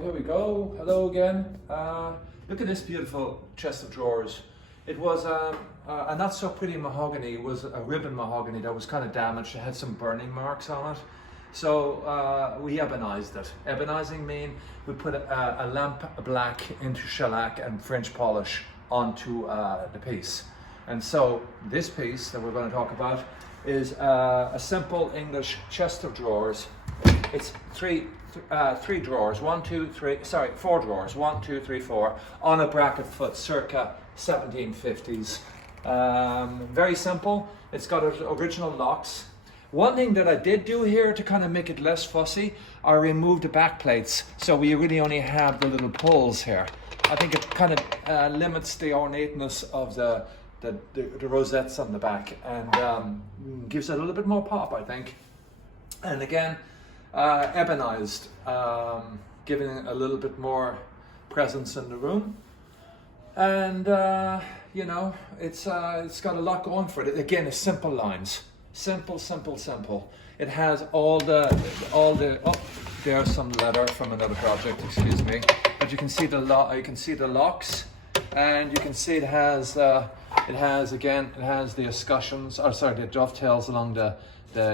here we go. Hello again. Look at this beautiful chest of drawers. It was a not so pretty mahogany. It was a ribbon mahogany that was kind of damaged. It had some burning marks on it. So we ebonized it. Ebonizing means we put a lamp black into shellac and French polish onto the piece. And so this piece that we're going to talk about is a simple English chest of drawers. It's three drawers, four drawers, 1, 2, 3, 4, on a bracket foot, circa 1750s. Very simple. It's got original locks. One thing that I did do here to kind of make it less fussy, I removed the back plates, so we really only have the little pulls here. I think it kind of limits the ornateness of the rosettes on the back and gives it a little bit more pop, I think. And again, ebonized, giving a little bit more presence in the room. And you know, it's got a lot going for it. Again, it's simple lines, simple. It has all the oh, there's some leather from another project, excuse me. But you can see the locks, and you can see it has the escutcheons, the dovetails along the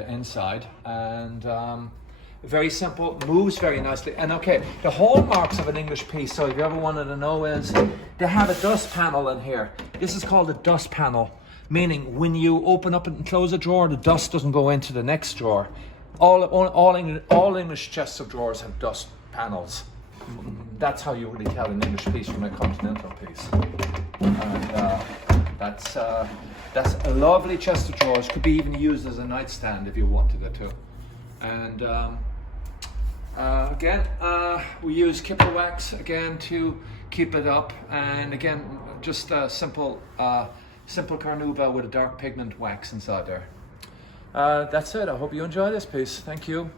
inside, and very simple, moves very nicely. And okay, the hallmarks of an English piece, so if you ever wanted to know, is they have a dust panel in here. This is called a dust panel, meaning when you open up and close a drawer, the dust doesn't go into the next drawer. All English chests of drawers have dust panels. That's how you really tell an English piece from a continental piece. And that's a lovely chest of drawers. Could be even used as a nightstand if you wanted it to. And again, we use Kipper wax again to keep it up. And again, just a simple carnauba with a dark pigment wax inside there. That's it. I hope you enjoy this piece. Thank you.